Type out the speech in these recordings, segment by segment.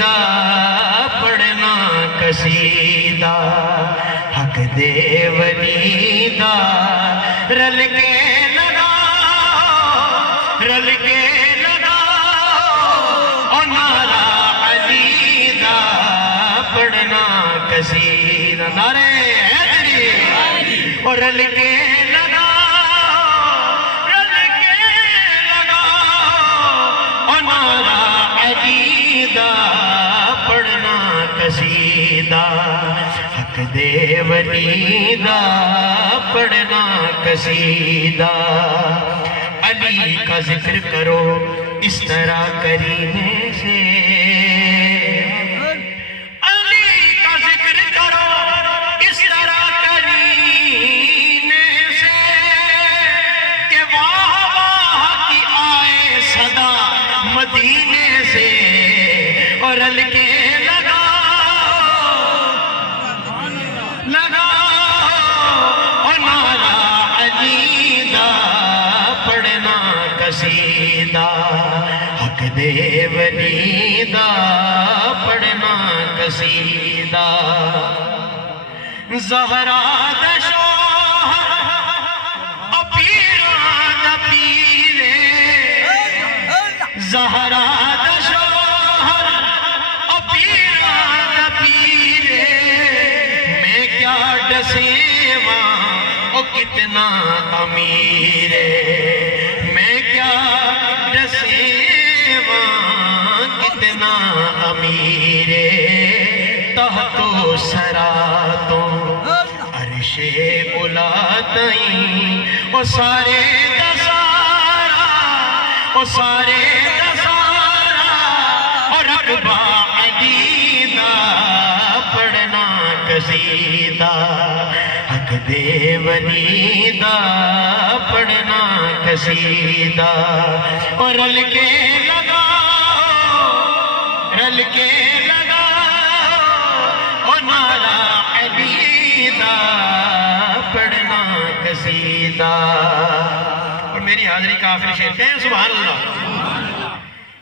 دا پڑھنا قصیدہ حق دے ولی دا رل کے رل کے لگاؤ نعرہ علی دا پڑھنا قصیدہ نعرہ حیدری اور رل کے لگاؤ نعرہ علی دا پڑھنا قصیدہ حق دے ولی دا پڑھنا قصیدہ علی کا ذکر کرو اس طرح کرینے سے علی کا ذکر کرو اس طرح کرینے سے کہ واہ واہ کی آئے صدا مدینے سے اور رل کے قصیدہ حق دے ولی دا پڑھنا قصیدہ زہرا دا شوہر پیران دا پیرے زہرا دا شوہر پیران دا پیرے میں کیا ڈسیواں او کتنا امیرے کتنا امیرے تحت و سراتوں عرش اولا تئیں او سارے دسارا اور رقبہ علی دا پڑھنا قصیدہ حق دے ولی دا پڑھنا قصیدہ اور رل کے لگاؤ نعرہ علی دا پڑھنا قصیدہ اور میری حاضری کا آخری شعر کہیں سبحان اللہ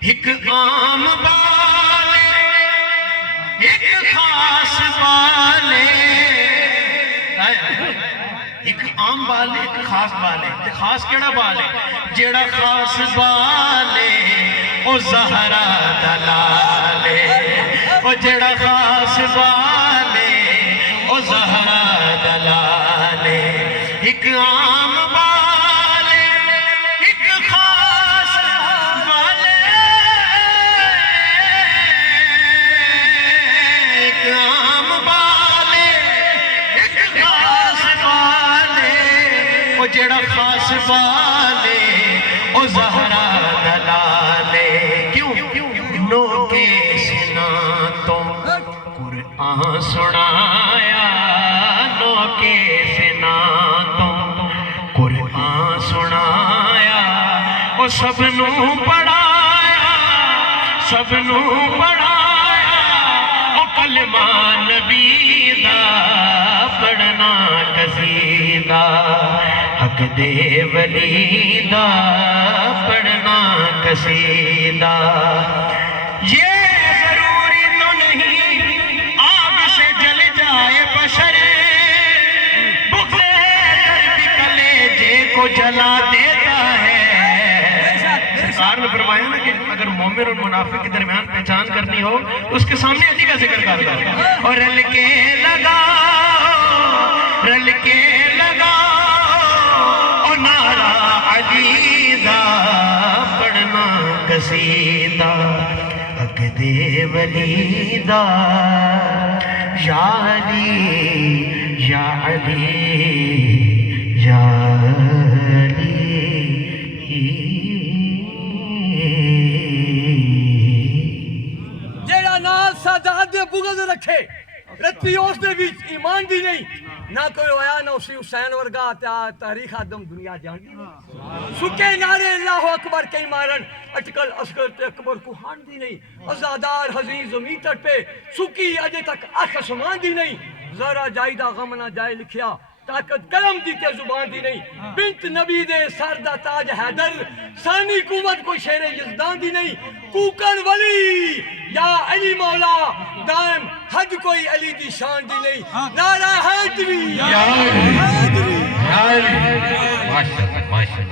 ایک عام بالے ایک خاص بالے ایک عام بالے ایک خاص بالے خاص کیڑا بالے جیڑا خاص بالے او زہرا دلالے او جیڑا خاص بالے او زہرا دلالے ایک عام بالے ایک خاص بالے ایک عام بالے ایک خاص بالے او جیڑا خاص بالے او زہرا دلالے نو کے سنا تو قرآن سنایا نو کے سنا تو قرآن سنایا او سب نو پڑھایا او کلمہ نبی دا پڑھنا قصیدہ حق دے ولی دا پڑھنا قصیدہ یہ ضروری تو نہیں آگ سے جل جائے بشر بغض در بھی کلیجے کو جلا دیتا ہے سرکار نے فرمایا نا کہ اگر مومن اور منافق کے درمیان پہچان کرنی ہو تو اس کے سامنے علی کا ذکر کرتا ہے اور رل کے لگاؤ نعرہ علی دا پڑھنا قصیدہ حق دے ولی دا یا علی یا علی یا علی جیڑا نال سادات دے بغض رکھے رتی اس دے بیچ ایمان دی نہیں نہ کوئی ہویا نہ اسی حسین ورگا تاریخ آدم دنیا جان دی سکے نعرے اللہ اکبر کئی مارن اٹکل اصغر تے اکبر کو ہان دی نہیں ازادار حزین زمین تٹ پہ سکی اجے تک آخ سمان دی نہیں ذرا جائیدہ غم نہ جائے لکھیا طاقت قلم دی تے زبان دی نہیں بنت نبی دے سر دا تاج حیدر ثانی قوت کو شیر یزدان دی نہیں کوکن ولی یا علی مولا دائم حد کوئی علی دی شان دی نہیں نعرہ حیدری یا علی، حیدری یا علی، ماشاءاللہ ماشاءاللہ